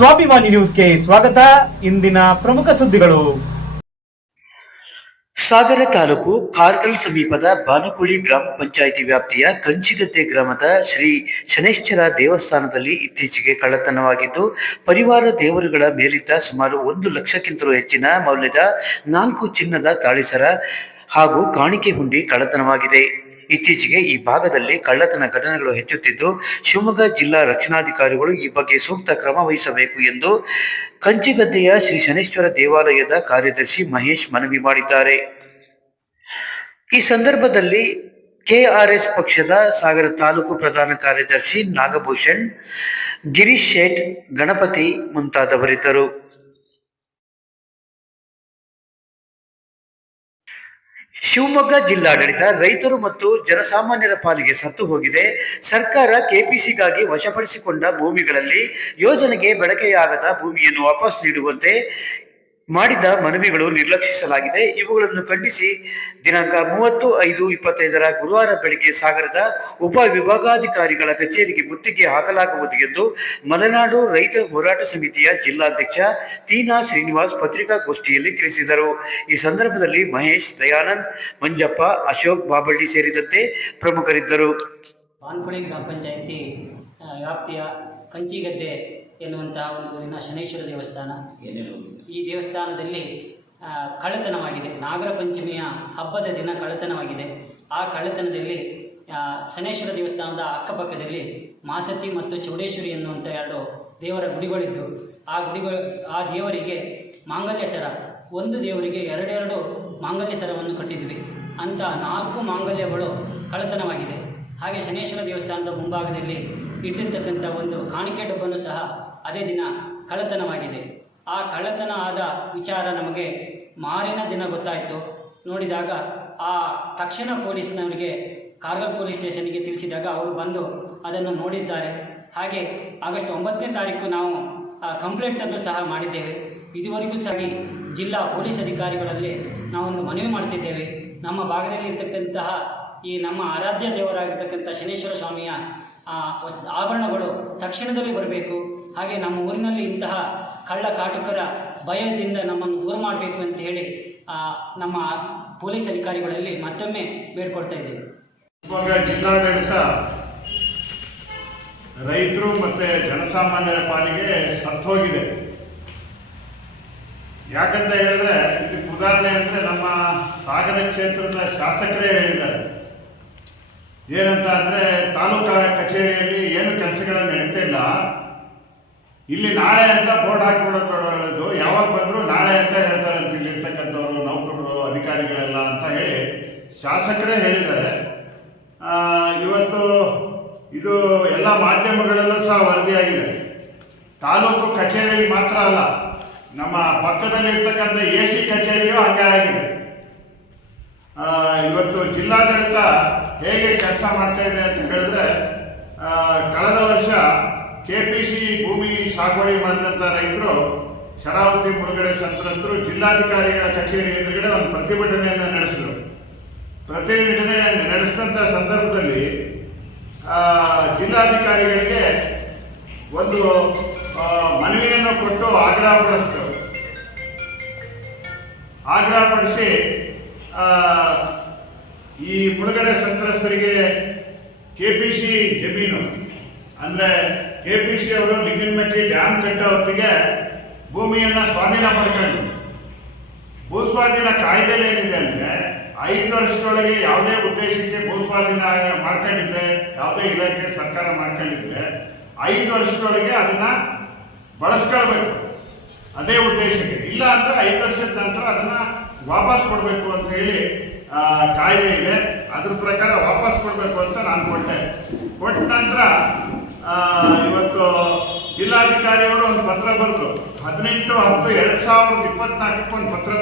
ಸ್ವಾಭಿಮಾನಿ ನ್ಯೂಸ್ಗೆ ಸ್ವಾಗತ. ಇಂದಿನ ಪ್ರಮುಖ ಸುದ್ದಿಗಳು. ಸಾಗರ ತಾಲೂಕು ಕಾರ್ಗಲ್ ಸಮೀಪದ ಬಾನುಕುಳಿ ಗ್ರಾಮ ಪಂಚಾಯಿತಿ ವ್ಯಾಪ್ತಿಯ ಕಂಚಿಗದ್ದೆ ಗ್ರಾಮದ ಶ್ರೀ ಶನೈಶ್ಚರ ದೇವಸ್ಥಾನದಲ್ಲಿ ಇತ್ತೀಚೆಗೆ ಕಳ್ಳತನವಾಗಿದ್ದು, ಪರಿವಾರ ದೇವರುಗಳ ಮೇಲಿದ್ದ ಸುಮಾರು 1 ಲಕ್ಷಕ್ಕಿಂತಲೂ ಹೆಚ್ಚಿನ ಮೌಲ್ಯದ 4 ಚಿನ್ನದ ತಾಳಿಸರ ಹಾಗೂ ಕಾಣಿಕೆ ಹುಂಡಿ ಕಳ್ಳತನವಾಗಿದೆ. ಇತ್ತೀಚೆಗೆ ಈ ಭಾಗದಲ್ಲಿ ಕಳ್ಳತನ ಘಟನೆಗಳು ಹೆಚ್ಚುತ್ತಿದ್ದು, ಶಿವಮೊಗ್ಗ ಜಿಲ್ಲಾ ರಕ್ಷಣಾಧಿಕಾರಿಗಳು ಈ ಬಗ್ಗೆ ಸೂಕ್ತ ಕ್ರಮ ವಹಿಸಬೇಕು ಎಂದು ಕಂಚಿಗದ್ದೆಯ ಶ್ರೀ ಶನೈಶ್ಚರ ದೇವಾಲಯದ ಕಾರ್ಯದರ್ಶಿ ಮಹೇಶ್ ಮನವಿ ಮಾಡಿದ್ದಾರೆ. ಈ ಸಂದರ್ಭದಲ್ಲಿ ಕೆಆರ್ಎಸ್ ಪಕ್ಷದ ಸಾಗರ ತಾಲೂಕು ಪ್ರಧಾನ ಕಾರ್ಯದರ್ಶಿ ನಾಗಭೂಷಣ್, ಗಿರೀಶ್ ಶೇಟ್, ಗಣಪತಿ ಮುಂತಾದವರಿದ್ದರು. ಶಿವಮೊಗ್ಗ ಜಿಲ್ಲಾಡಳಿತ ರೈತರು ಮತ್ತು ಜನಸಾಮಾನ್ಯರ ಪಾಲಿಗೆ ಸತ್ತು ಹೋಗಿದೆ. ಸರ್ಕಾರ ಕೆಪಿಸಿಗಾಗಿ ವಶಪಡಿಸಿಕೊಂಡ ಭೂಮಿಗಳಲ್ಲಿ ಯೋಜನೆಗೆ ಬಳಕೆಯಾಗದ ಭೂಮಿಯನ್ನು ವಾಪಸ್ ನೀಡುವಂತೆ ಮಾಡಿದ ಮನವಿಗಳು ನಿರ್ಲಕ್ಷಿಸಲಾಗಿದೆ. ಇವುಗಳನ್ನು ಖಂಡಿಸಿ ದಿನಾಂಕ 30/5/25 ಗುರುವಾರ ಬೆಳಗ್ಗೆ ಸಾಗರದ ಉಪವಿಭಾಗಾಧಿಕಾರಿಗಳ ಕಚೇರಿಗೆ ಮುತ್ತಿಗೆ ಹಾಕಲಾಗುವುದು ಎಂದು ಮಲೆನಾಡು ರೈತ ಹೋರಾಟ ಸಮಿತಿಯ ಜಿಲ್ಲಾಧ್ಯಕ್ಷ ತೀನಾ ಶ್ರೀನಿವಾಸ್ ಪತ್ರಿಕಾಗೋಷ್ಠಿಯಲ್ಲಿ ತಿಳಿಸಿದರು. ಈ ಸಂದರ್ಭದಲ್ಲಿ ಮಹೇಶ್, ದಯಾನಂದ್, ಮಂಜಪ್ಪ, ಅಶೋಕ್ ಬಾಬಳ್ಳಿ ಸೇರಿದಂತೆ ಪ್ರಮುಖರಿದ್ದರು. ಬಾನುಕುಳಿ ಗ್ರಾಮ ಪಂಚಾಯಿತಿ ವ್ಯಾಪ್ತಿಯ ಕಂಚಿಗದ್ದೆ ಎನ್ನುವಂತಹ ಒಂದು ಊರಿನ ಶನೈಶ್ವರ ದೇವಸ್ಥಾನ. ಈ ದೇವಸ್ಥಾನದಲ್ಲಿ ಕಳ್ಳತನವಾಗಿದೆ. ನಾಗರ ಪಂಚಮಿಯ ಹಬ್ಬದ ದಿನ ಕಳ್ಳತನವಾಗಿದೆ. ಆ ಕಳ್ಳತನದಲ್ಲಿ ಶನೈಶ್ವರ ದೇವಸ್ಥಾನದ ಅಕ್ಕಪಕ್ಕದಲ್ಲಿ ಮಾಸತಿ ಮತ್ತು ಚೌಡೇಶ್ವರಿ ಎನ್ನುವಂಥ 2 ದೇವರ ಗುಡಿಗಳಿದ್ದು, ಆ ದೇವರಿಗೆ ಮಾಂಗಲ್ಯ ಸರ, ಒಂದು ದೇವರಿಗೆ 2 ಮಾಂಗಲ್ಯ ಸರವನ್ನು ಕಟ್ಟಿದ್ವಿ. ಅಂಥ 4 ಮಾಂಗಲ್ಯಗಳು ಕಳ್ಳತನವಾಗಿದೆ. ಹಾಗೆ ಶನೈಶ್ವರ ದೇವಸ್ಥಾನದ ಮುಂಭಾಗದಲ್ಲಿ ಇಟ್ಟಿರ್ತಕ್ಕಂಥ ಒಂದು ಕಾಣಿಕೆ ಡಬ್ಬನ್ನು ಸಹ ಅದೇ ದಿನ ಕಳ್ಳತನವಾಗಿದೆ. ಆ ಕಳ್ಳತನ ಆದ ವಿಚಾರ ನಮಗೆ ಮಾರಿನ ದಿನ ಗೊತ್ತಾಯಿತು. ನೋಡಿದಾಗ ತಕ್ಷಣ ಪೊಲೀಸ್ನವರಿಗೆ ಕಾರ್ಗಲ್ ಪೊಲೀಸ್ ಸ್ಟೇಷನ್ಗೆ ತಿಳಿಸಿದಾಗ ಅವರು ಬಂದು ಅದನ್ನು ನೋಡಿದ್ದಾರೆ. ಹಾಗೆ ಆಗಸ್ಟ್ 9ನೇ ತಾರೀಕು ನಾವು ಕಂಪ್ಲೇಂಟನ್ನು ಸಹ ಮಾಡಿದ್ದೇವೆ. ಇದುವರೆಗೂ ಸಹ ಜಿಲ್ಲಾ ಪೊಲೀಸ್ ಅಧಿಕಾರಿಗಳಲ್ಲಿ ನಾವೊಂದು ಮನವಿ ಮಾಡ್ತಿದ್ದೇವೆ. ನಮ್ಮ ಭಾಗದಲ್ಲಿ ಇರ್ತಕ್ಕಂತಹ ಈ ನಮ್ಮ ಆರಾಧ್ಯ ದೇವರಾಗಿರ್ತಕ್ಕಂಥ ಶನೈಶ್ವರ ಸ್ವಾಮಿಯ ಆಭರಣಗಳು ತಕ್ಷಣದಲ್ಲಿ ಬರಬೇಕು. ಹಾಗೆ ನಮ್ಮ ಊರಿನಲ್ಲಿ ಇಂತಹ ಕಳ್ಳ ಕಾಟುಕರ ಭಯದಿಂದ ನಮ್ಮನ್ನು ದೂರ ಮಾಡಬೇಕು ಅಂತ ಹೇಳಿ ನಮ್ಮ ಪೊಲೀಸ್ ಅಧಿಕಾರಿಗಳಲ್ಲಿ ಮತ್ತೊಮ್ಮೆ ಬೇಡ್ಕೊಳ್ತಾ ಇದ್ದೇವೆ. ಇವಾಗ ಜಿಲ್ಲಾಡಳಿತ ರೈತರು ಮತ್ತು ಜನಸಾಮಾನ್ಯರ ಪಾಲಿಗೆ ಸತ್ತೋಗಿದೆ. ಯಾಕಂತ ಹೇಳಿದ್ರೆ ಇದಕ್ಕೆ ಉದಾಹರಣೆ ಅಂದರೆ ನಮ್ಮ ಸಾಗರ ಕ್ಷೇತ್ರದ ಶಾಸಕರೇ ಹೇಳಿದ್ದಾರೆ. ಏನಂತ ಅಂದರೆ ತಾಲೂಕಾ ಕಚೇರಿಯಲ್ಲಿ ಏನು ಕೆಲಸಗಳನ್ನು ನಡೀತಿಲ್ಲ, ಇಲ್ಲಿ ನಾಳೆ ಅಂತ ಬೋರ್ಡ್ ಹಾಕ್ಬಿಡೋದು, ಯಾವಾಗ ಬಂದರೂ ನಾಳೆ ಅಂತ ಹೇಳ್ತಾರೆ ಅಂತ ಇಲ್ಲಿರ್ತಕ್ಕಂಥವ್ರು ನೌಕರರು ಅಧಿಕಾರಿಗಳೆಲ್ಲ ಅಂತ ಹೇಳಿ ಶಾಸಕರೇ ಹೇಳಿದ್ದಾರೆ. ಇವತ್ತು ಇದು ಎಲ್ಲ ಮಾಧ್ಯಮಗಳಲ್ಲೂ ಸಹ ವರದಿಯಾಗಿದೆ. ತಾಲೂಕು ಕಚೇರಿಯಲ್ಲಿ ಮಾತ್ರ ಅಲ್ಲ, ನಮ್ಮ ಪಕ್ಕದಲ್ಲಿರ್ತಕ್ಕಂಥ AC ಕಚೇರಿಯೂ ಹಂಗೆ ಆಗಿದೆ. ಇವತ್ತು ಜಿಲ್ಲಾಡಳಿತ ಹೇಗೆ ಕೆಲಸ ಮಾಡ್ತಾ ಇದೆ ಅಂತ ಹೇಳಿದ್ರೆ, ಕಳೆದ ವರ್ಷ KPC ಭೂಮಿ ಸಾಗುವಳಿ ಮಾಡಿದಂಥ ರೈತರು, ಶರಾವತಿ ಮುಳುಗಡೆ ಸಂತ್ರಸ್ತರು ಜಿಲ್ಲಾಧಿಕಾರಿಗಳ ಕಚೇರಿ ಎದುರುಗಡೆ ಒಂದು ಪ್ರತಿಭಟನೆಯನ್ನು ನಡೆಸಿದರು. ಪ್ರತಿಭಟನೆ ನಡೆಸಿದಂಥ ಸಂದರ್ಭದಲ್ಲಿ ಜಿಲ್ಲಾಧಿಕಾರಿಗಳಿಗೆ ಒಂದು ಮನವಿಯನ್ನು ಕೊಟ್ಟು ಆಗ್ರಹಪಡಿಸಿ ಈ ಮುಳುಗಡೆ ಸಂತ್ರಸ್ತರಿಗೆ KPC ಜಮೀನು ಅಂದರೆ KPC ಅವರು ಲಿಂಗನಮಕ್ಕಿ ಡ್ಯಾಮ್ ಕಟ್ಟೋ ಹೊತ್ತಿಗೆ ಭೂಮಿಯನ್ನು ಸ್ವಾಧೀನ ಪಡ್ಕೊಂಡು, ಭೂಸ್ವಾಧೀನ ಕಾಯ್ದೆಯಲ್ಲಿ ಏನಿದೆ ಅಂದರೆ 5 ವರ್ಷದೊಳಗೆ ಯಾವುದೇ ಉದ್ದೇಶಕ್ಕೆ ಭೂಸ್ವಾಧೀನ ಮಾಡ್ಕೊಂಡಿದ್ರೆ, ಯಾವುದೇ ಇಲಾಖೆ ಸರ್ಕಾರ ಮಾಡ್ಕೊಂಡಿದ್ರೆ 5 ವರ್ಷದೊಳಗೆ ಅದನ್ನು ಬಳಸ್ಕೊಳ್ಬೇಕು ಅದೇ ಉದ್ದೇಶಕ್ಕೆ. ಇಲ್ಲ ಅಂದರೆ 5 ವರ್ಷದ ನಂತರ ಅದನ್ನು ವಾಪಸ್ ಕೊಡಬೇಕು ಅಂತ ಹೇಳಿ ಕಾಯ್ದೆ ಇದೆ. ಅದ್ರ ಪ್ರಕಾರ ವಾಪಸ್ ಕೊಡಬೇಕು ಅಂತ ನಾನು ಕೊಟ್ಟ ನಂತರ ಇವತ್ತು ಜಿಲ್ಲಾಧಿಕಾರಿಯವರು ಒಂದು ಪತ್ರ ಬರೆದ್ರು. 18/10/2024 ಒಂದು ಪತ್ರ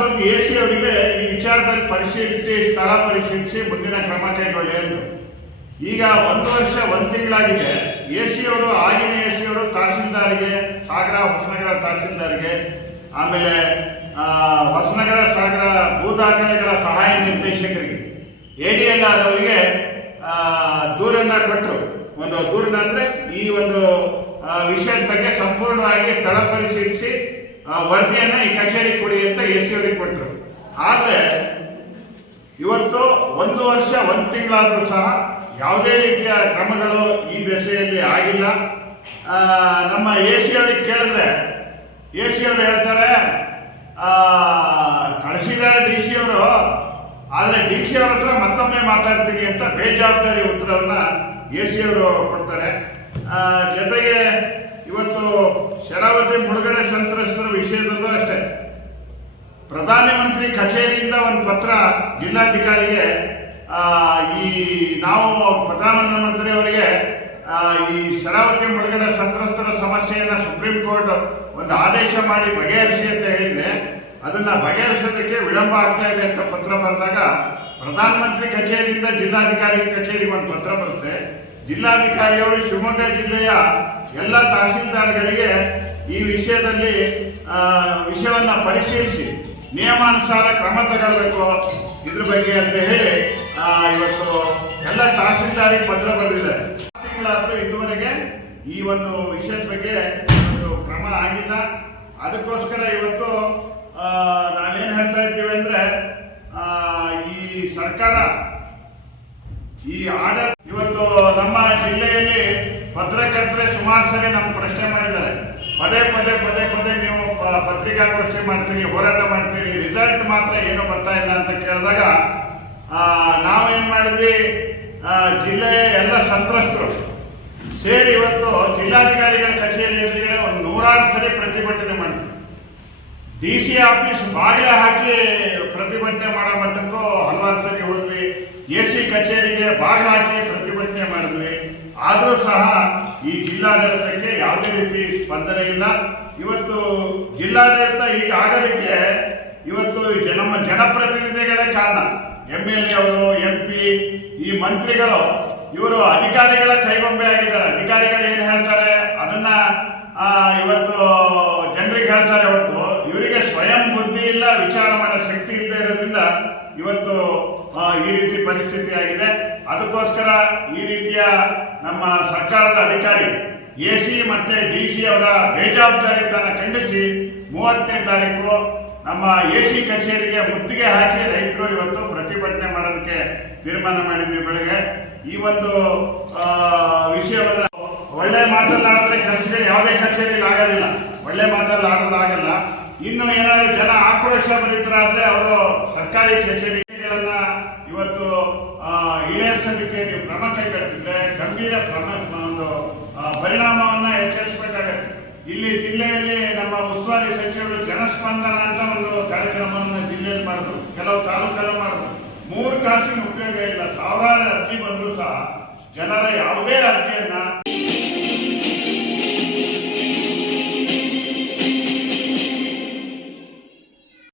ಬರೆದು AC ಅವರಿಗೆ ಈ ವಿಚಾರದಲ್ಲಿ ಪರಿಶೀಲಿಸಿ, ಸ್ಥಳ ಪರಿಶೀಲಿಸಿ ಮುಂದಿನ ಕ್ರಮ ಕೈಗೊಳ್ಳಿ ಎಂದು. ಈಗ 1 ವರ್ಷ 1 ತಿಂಗಳಾಗಿದೆ. AC ಅವರು, ಆಗಿನ AC ಅವರು ತಹಸೀಲ್ದಾರ್ಗೆ, ಸಾಗರ ಹೊಸನಗರ ತಹಸೀಲ್ದಾರ್ಗೆ, ಆಮೇಲೆ ಹೊಸನಗರ ಸಾಗರ ಭೂ ದಾಖಲೆಗಳ ಸಹಾಯ ನಿರ್ದೇಶಕರಿಗೆ ADLR ಅವರಿಗೆ ದೂರನ್ನು ಕೊಟ್ಟರು. ಒಂದು ದೂರನ ಅಂದ್ರೆ ಈ ಒಂದು ವಿಷಯದ ಬಗ್ಗೆ ಸಂಪೂರ್ಣವಾಗಿ ಸ್ಥಳ ಪರಿಶೀಲಿಸಿ ವರದಿಯನ್ನ ಈ ಕಚೇರಿ ಕೊಡಿ ಅಂತ ಎಸ್ ಅವರಿಗೆ ಕೊಟ್ಟರು. ಆದ್ರೆ ಇವತ್ತು 1 ವರ್ಷ 1 ತಿಂಗಳಾದ್ರೂ ಸಹ ಯಾವುದೇ ರೀತಿಯ ಕ್ರಮಗಳು ಈ ದಿಸೆಯಲ್ಲಿ ಆಗಿಲ್ಲ. ನಮ್ಮ ಎ ಸಿ ಅವ್ರಿಗೆ ಕೇಳಿದ್ರೆ ಎ ಸಿ ಅವರು ಹೇಳ್ತಾರೆ ಕಳಿಸಿದ್ದಾರೆ ಡಿ ಸಿ ಅವರು, ಆದ್ರೆ ಡಿ ಸಿ ಅವ್ರ ಹತ್ರ ಮತ್ತೊಮ್ಮೆ ಮಾತಾಡ್ತೀನಿ ಅಂತ ಬೇಜವಾಬ್ದಾರಿ ಉತ್ತರವನ್ನ ಎ ಸಿ ಅವರು ಕೊಡ್ತಾರೆ. ಜೊತೆಗೆ ಇವತ್ತು ಶರಾವತಿ ಮುಳುಗಡೆ ಸಂತ್ರಸ್ತರ ವಿಷಯದಲ್ಲೂ ಅಷ್ಟೇ ಪ್ರಧಾನಮಂತ್ರಿ ಕಚೇರಿಯಿಂದ ಒಂದು ಪತ್ರ ಜಿಲ್ಲಾಧಿಕಾರಿಗೆ ನಾವು ಪ್ರಧಾನಮಂತ್ರಿ ಅವರಿಗೆ ಈ ಶರಾವತಿ ಮುಳುಗಡೆ ಸಂತ್ರಸ್ತರ ಸಮಸ್ಯೆಯನ್ನ ಸುಪ್ರೀಂ ಕೋರ್ಟ್ ಒಂದು ಆದೇಶ ಮಾಡಿ ಬಗೆಹರಿಸಿ ಅಂತ ಹೇಳಿದೆ. ಅದನ್ನ ಬಗೆಹರಿಸೋದಕ್ಕೆ ವಿಳಂಬ ಆಗ್ತಾ ಇದೆ ಅಂತ ಪತ್ರ ಬರೆದಾಗ ಪ್ರಧಾನಮಂತ್ರಿ ಕಚೇರಿಯಿಂದ ಜಿಲ್ಲಾಧಿಕಾರಿ ಕಚೇರಿಗೆ ಒಂದು ಪತ್ರ ಬರುತ್ತೆ. ಜಿಲ್ಲಾಧಿಕಾರಿಯವರು ಶಿವಮೊಗ್ಗ ಜಿಲ್ಲೆಯ ಎಲ್ಲ ತಹಸೀಲ್ದಾರ್ಗಳಿಗೆ ಈ ವಿಷಯದಲ್ಲಿ ವಿಷಯವನ್ನ ಪರಿಶೀಲಿಸಿ ನಿಯಮಾನುಸಾರ ಕ್ರಮ ತಗೊಳ್ಬೇಕು ಇದ್ರ ಬಗ್ಗೆ ಅಂತ ಹೇಳಿ ಇವತ್ತು ಎಲ್ಲ ತಹಸೀಲ್ದಾರಿಗೆ ಪತ್ರ ಬರೆದಿದ್ದಾರೆ. ತಿಂಗಳಾದ್ರೂ ಇದುವರೆಗೆ ಈ ಒಂದು ವಿಷಯದ ಬಗ್ಗೆ ಒಂದು ಕ್ರಮ ಆಗಿಲ್ಲ. ಅದಕ್ಕೋಸ್ಕರ ಇವತ್ತು ನಾವೇನ್ ಹೇಳ್ತಾ ಇದ್ದೀವಿ ಅಂದ್ರೆ ಈ ಸರ್ಕಾರ ಈ ಆಡಳಿತ ಇವತ್ತು ನಮ್ಮ ಜಿಲ್ಲೆಯಲ್ಲಿ ಪತ್ರಕರ್ತರೆ ಸುಮಾರು ಸರಿ ನಮ್ಮ ಪ್ರಶ್ನೆ ಮಾಡಿದ್ದಾರೆ. ಪದೇ ಪದೇ ಪದೇ ಪದೇ ನೀವು ಪತ್ರಿಕಾಗೋಷ್ಠಿ ಮಾಡ್ತೀರಿ, ಹೋರಾಟ ಮಾಡ್ತೀರಿ, ರಿಸಲ್ಟ್ ಮಾತ್ರ ಏನೂ ಬರ್ತಾ ಇಲ್ಲ ಅಂತ ಕೇಳಿದಾಗ ನಾವೇನ್ ಮಾಡಿದ್ವಿ, ಜಿಲ್ಲೆಯ ಎಲ್ಲ ಸಂತ್ರಸ್ತರು ಸೇರಿ ಇವತ್ತು ಜಿಲ್ಲಾಧಿಕಾರಿಗಳ ಕಚೇರಿ ಎದುರುಗಡೆ ಒಂದು 100 ಸರಿ ಪ್ರತಿಭಟನೆ ಮಾಡಿದ್ವಿ. ಡಿ ಸಿ ಆಫೀಸ್ ಬಾಗಿಲ ಹಾಕಿ ಪ್ರತಿಭಟನೆ ಮಾಡೋ ಮಟ್ಟಕ್ಕೂ ಹಲವಾರು ಸರಿ ಹೋದ್ವಿ. ಎ ಸಿ ಕಚೇರಿಗೆ ಬಾಗಿಲು ಹಾಕಿ ಪ್ರತಿಭಟನೆ ಮಾಡಿದ್ವಿ. ಆದರೂ ಸಹ ಈ ಜಿಲ್ಲಾಡಳಿತಕ್ಕೆ ಯಾವುದೇ ರೀತಿ ಸ್ಪಂದನೆ ಇಲ್ಲ. ಇವತ್ತು ಜಿಲ್ಲಾಡಳಿತ ಈಗ ಆಗೋದಕ್ಕೆ ಇವತ್ತು ನಮ್ಮ ಜನಪ್ರತಿನಿಧಿಗಳೇ ಕಾರಣ. MLA ಅವರು, MP, ಈ ಮಂತ್ರಿಗಳು ಇವರು ಅಧಿಕಾರಿಗಳ ಕೈಗೊಂಬೆ ಆಗಿದ್ದಾರೆ. ಅಧಿಕಾರಿಗಳು ಏನ್ ಹೇಳ್ತಾರೆ ಅದನ್ನ ಇವತ್ತು ಜನರಿಗೆ ಹೇಳ್ತಾರೆ ಹೊರತು ಇವರಿಗೆ ಸ್ವಯಂ ಬುದ್ಧಿ ಇಲ್ಲ, ವಿಚಾರ ಮಾಡೋ ಶಕ್ತಿ ಇಲ್ಲದೆ ಇರೋದ್ರಿಂದ ಇವತ್ತು ಈ ರೀತಿ ಪರಿಸ್ಥಿತಿ ಆಗಿದೆ. ಅದಕ್ಕೋಸ್ಕರ ಈ ರೀತಿಯ ನಮ್ಮ ಸರ್ಕಾರದ ಅಧಿಕಾರಿ AC ಮತ್ತೆ DC ಅವರ ಬೇಜವಾಬ್ದಾರಿತನ ಖಂಡಿಸಿ 30ನೇ ತಾರೀಕು ನಮ್ಮ AC ಕಚೇರಿಗೆ ಮುತ್ತಿಗೆ ಹಾಕಿ ರೈತರು ಇವತ್ತು ಪ್ರತಿಭಟನೆ ಮಾಡೋದಕ್ಕೆ ತೀರ್ಮಾನ ಮಾಡಿದ್ವಿ ಬೆಳಗ್ಗೆ. ಈ ಒಂದು ವಿಷಯವನ್ನ ಒಳ್ಳೆ ಮಾತಲ್ಲಾಡಿದ್ರೆ ಕೆಲಸಗಳು ಯಾವುದೇ ಕಚೇರಿಯಲ್ಲಿ ಆಗೋದಿಲ್ಲ, ಒಳ್ಳೆ ಮಾತಲ್ಲಾಡೋದಾಗಲ್ಲ. ಇನ್ನು ಏನಾದ್ರು ಜನ ಆಕ್ರೋಶ ಭರಿತರಾದ್ರೆ ಅವರು ಸರ್ಕಾರಿ ಕಚೇರಿಗಳನ್ನ ಇವತ್ತು ಈಡೇರಿಸೋದಕ್ಕೆ ನೀವು ಕ್ರಮ ಕೈಗೊಳ್ತಿದ್ರೆ ಗಂಭೀರ ಒಂದು ಪರಿಣಾಮವನ್ನ ಎಚ್ಚರಿಸಬೇಕಾಗತ್ತೆ. ಇಲ್ಲಿ ಜಿಲ್ಲೆಯಲ್ಲಿ ನಮ್ಮ ಉಸ್ತುವಾರಿ ಸಚಿವರು ಜನಸ್ಪಂದನ ಅಂತ ಒಂದು ಕಾರ್ಯಕ್ರಮವನ್ನು ಜಿಲ್ಲೆಯಲ್ಲಿ ಮಾಡಿದ್ರು, ಕೆಲವು ತಾಲೂಕಲ್ಲಿ ಮಾಡಿದ್ರು. 3 ಕಾಸಿನ ಉಪಯೋಗ ಇಲ್ಲ. ಸಾವಿರಾರು ಅರ್ಜಿ ಬಂದರೂ ಸಹ ಜನರ ಯಾವುದೇ ಅರ್ಜಿ